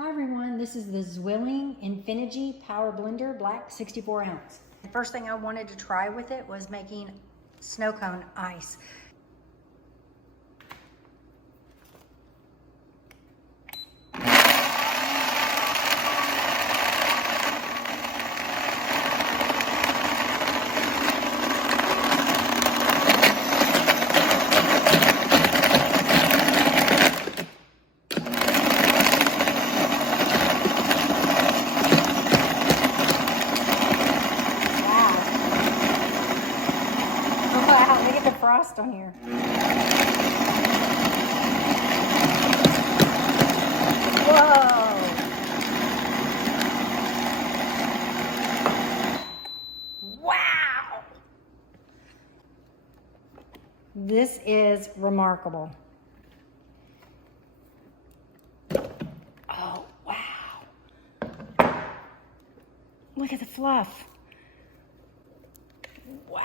Hi everyone, this is the ZWILLING Enfinigy Power Blender Black 64 ounce. The first thing I wanted to try with it was making snow cone ice. Wow, look at the frost on here. Whoa! Wow! This is remarkable. Oh, wow. Look at the fluff. Wow.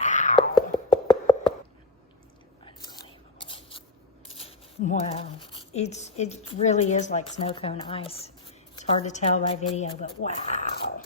Wow, it really is like snow cone ice. It's hard to tell by video, but wow.